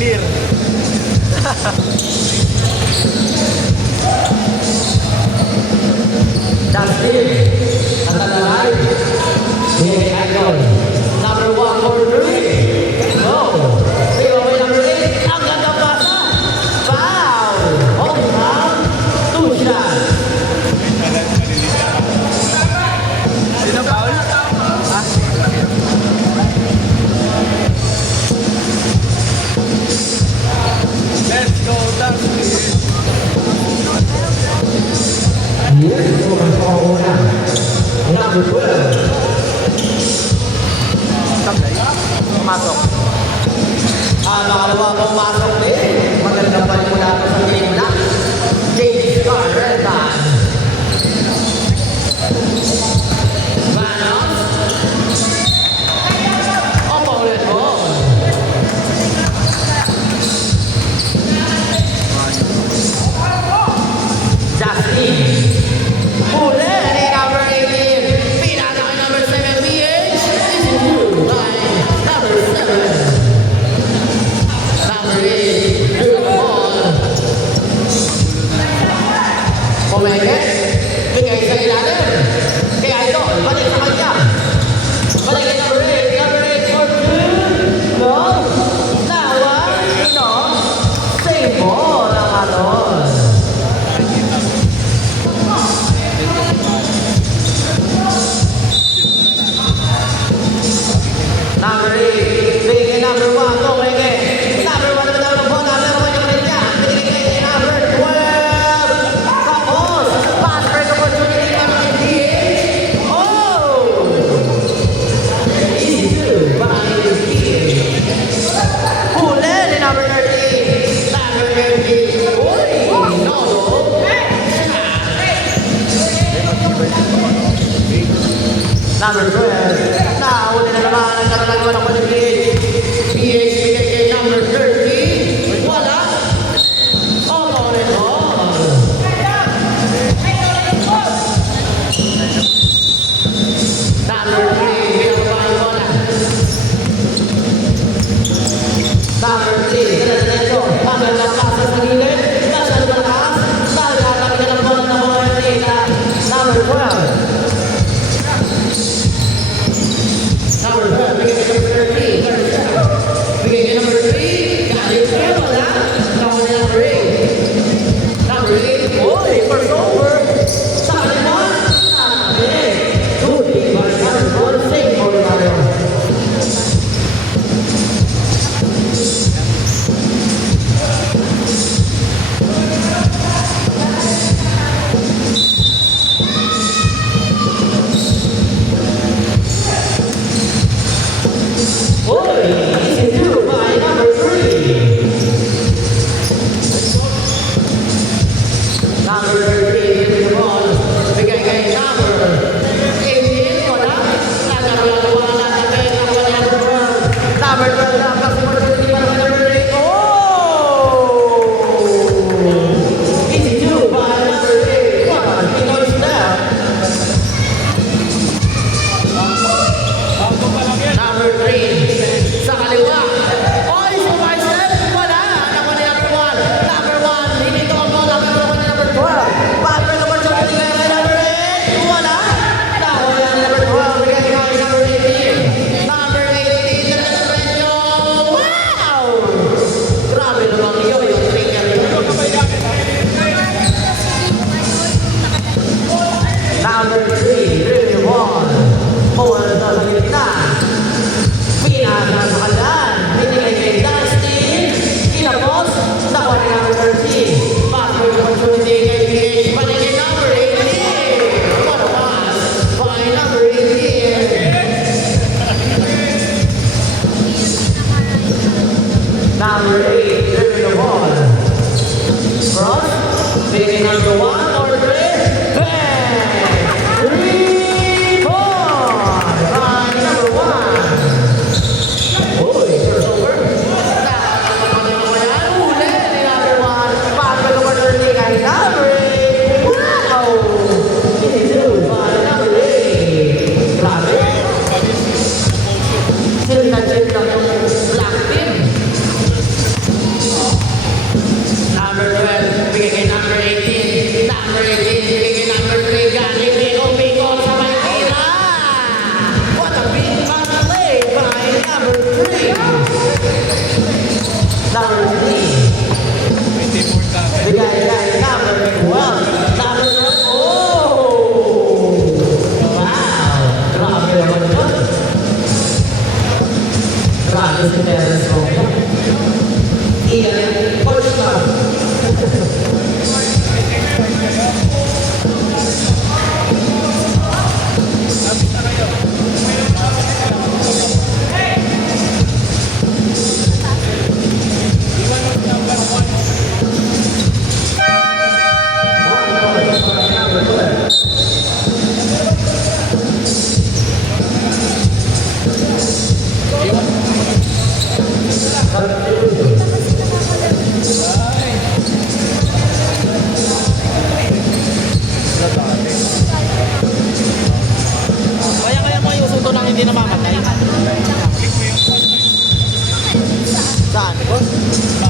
Beer. Dustin, Natalay, David Idol, number 1 for 3. No. Giveaway number 8. Ang gandang pasa. Foul. Home run. 2 shots. Sino foul? Ah? Let's go, Dustin. Yes, score for una. Number 12. Pumasok. Nakalawa pumasok din. Magandang panimula pa sa game na. James Carretan. Manos. Opponent ball. Justin. Huli ni number 18. Pinatay number 7 PH. This is you by number 7. Number 8. Good ball. Pumeke. Bigay sa ilalim. Kaya ito, balik sa kanya. Balik kay number 8. Number 8 for 2. No. Nawa. No. Save ball ang anon. Number 8, bigay number 1, Pumeke. Number 1 na daw ng bola, pero may naman niya. Binigay kay number 12. Tapos, pass break opportunity para kay DH. Oh! Easy two by DH. Huli ni number 13. Number 13. Uy! No! Number 12. Nahuli na naman ang katalagwan ng PH. PH bigay kay number 30. Wala. Opponent ball. Number 3. Pinapapaan mo na. Number 3. Ganito. Panggal ng pasa sa gilid. Nasa malakas. Nagkatabi ka ng bola ng mga number 12. Number 12, bigay kay number 13. Bigay kay number 3. Galit ka, wala. Nakawala ni number 8. Number 8, uy, first over. Sa kanila, natin. Duty by number 4, save for tayo. Uy, easy two by number 3. Number 13, giving the ball. Bigay kay number 18. Wala. Nagkakalawa na natin. Nakuha ni number 12. Number 12 na ang kasi opportunity para kay number 8. Oh! Easy two by number 8. One, he goes down. Bago pa lang yan. Number 3. Sa kaliwa Sabi si Perez ko. Iyan, coach na. Kaya mo yung suto nang hindi namamatay. Saan?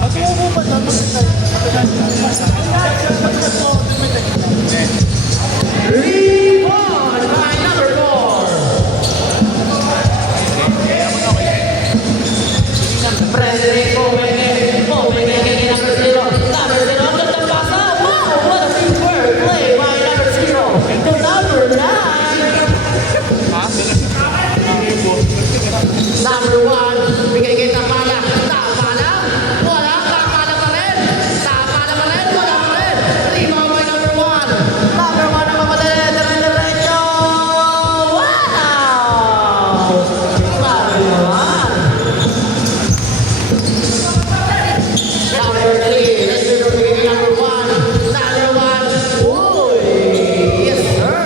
At umuupat na Rebound by number 4. Frederick Pomenge number 0. Number 0 up the pasa. Wow, what a teamwork play by number 0. To number 9. Number 1, bigay kay Tapala. Tapala, wala. Tapala pa rin. Tapala pa rin, wala pa rin. Rebound by number 1. Number 1 na mamadali. Diretso. Wow! Number 1. Number 3, let's go to number 1. Number 1. Uy! Yes, sir.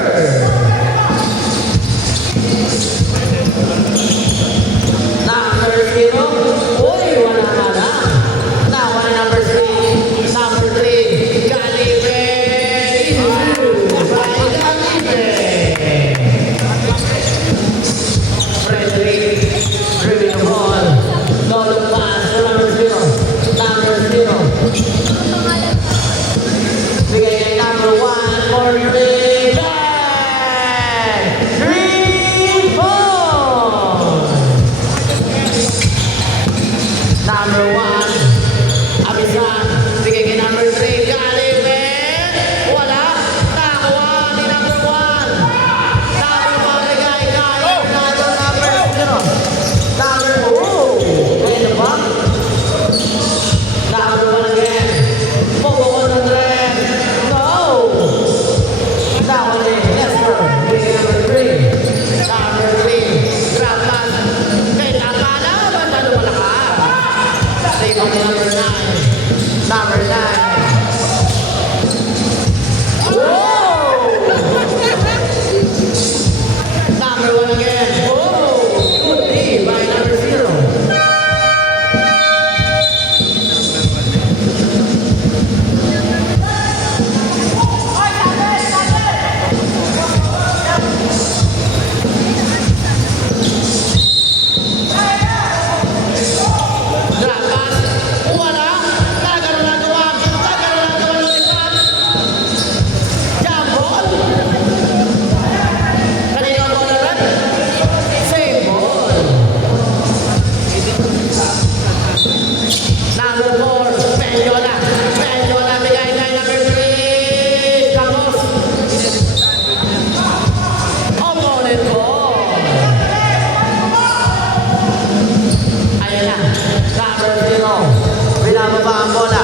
Number 0. Uy, wala ka na. Nawa na number 3. Number 3. Galibe. By Galibe. Frederick. Dribbling the ball. Dollar pass to number 0. Number 0. Bigay kay number 1 for three. Bang! 3 points! Number 1, Abisan. Bigay kay number 3, Galibe. Wala. Nakakuha ni number 1. Number 1, bigay kay Fernando. Number 0. Number 2. Kaya ba? Number 1 again. Pogo 100. No. That one in. Yes, sir. Bigay number 3. Number 3. Grab pass. Kay Tapala. Bantado wala ka. Save on number 9. Number 9. Whoa! Number 1 again. Whoa! Good lead by number 0. Grab pass. Wala. Nagawa. Jump ball. Kanina ang ball na rin? Same ball. Number 4, Penyola. Penyola bigay kay number 3. Tapos. Opponent ball. Ayan na. Number 0. Binababa ang bola.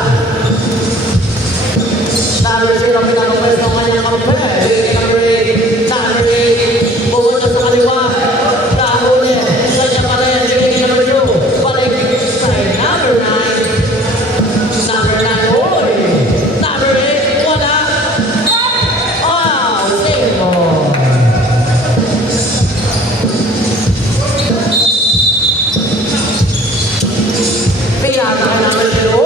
Number 0, pinapapres ng kanyang kapre. Number 8. Number 8. Pupunta sa kaliwa. Nahuli. Kanya pa rin. Bigay kay number 2. Balik kay number 9. Number 9. Uy! Number 8. Wala. Wow! Save ball. Pinata kay number 0.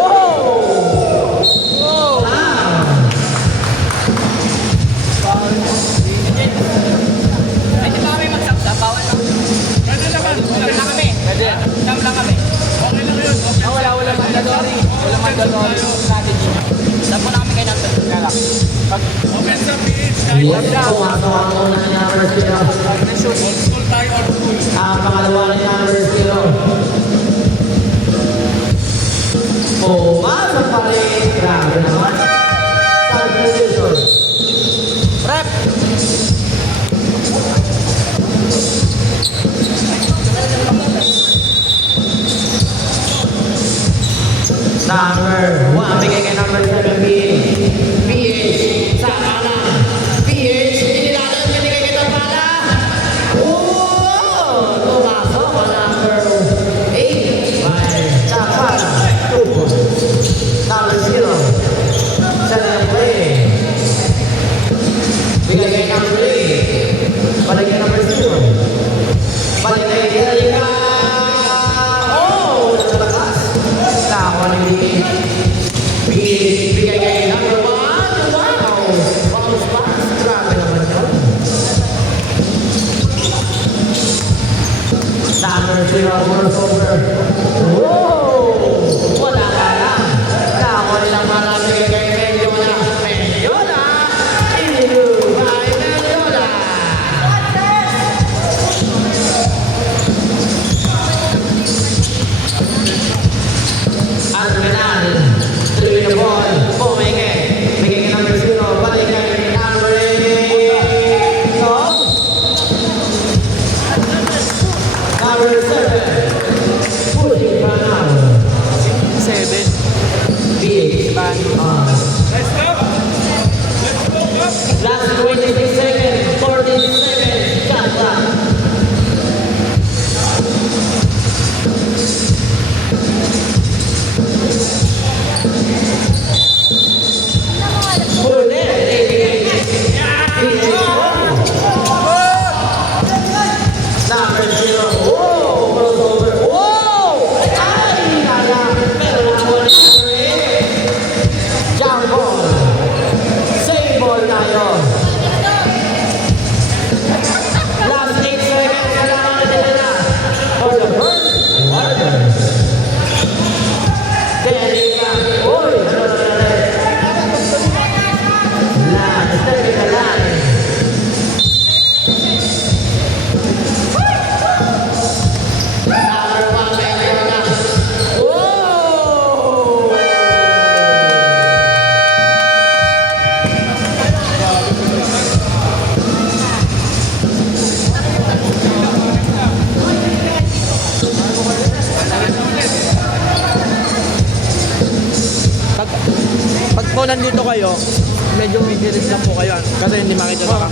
Wow! Pwede ba kami magsapsap? Bawal lang. Pwede naman. Sap lang kami. Pwede. Sap lang kami. Okay lang yun. Wala mandatory. Wala mandatory strategy. Sap mo na kami kay Nanto. Kaya lang. Pag Open sa PH. Kahit Yes, pumasok ang una ni number 0. na-shoot, old school tayo, old school. Ang pangalawa ni number 0. Pumasok pa rin. Grabe naman. Substitution. rep. number 7, PH. PH, sa kanan. PH, inilalim, binigay kita pala. Oh! Tumasok ang number 8. Sa kanan. Number 0. Sa play. Bigay kay number 8. Balik kay number 0. Balik kay Erika. Oh! Sa lakas. Nakakuha ni Bigay. Bigay kay number 1. Wow! Bounce pass. Grabe naman yun. Number 0. Crossover. Wow! Wala ka lang. Nakakuha nilang marami kay Mendiola. Mendiola! Inilubay Mendiola! Armenal, tuloy na ball, pumike, bigay kay number 0, balik kay number 8, no? Number 7, pushing pa now, 7. big, Let's go. Let's go, go. last 26 seconds, 14 seconds, shot clock. Huli, ibigay. Number 0. Oh, crossover. Oh! Ay, nala. Pero nakuha ni number 8. Jump ball. Save ball tayo. Last 8 seconds. Kailangan natin na for the first quarter. Terika. Uy, ano na natin? Last 30 na lang. Number 1 Mendiola. Whoa! Pag po nandito kayo, medyo may dilig lang po kayo kasi hindi makita sa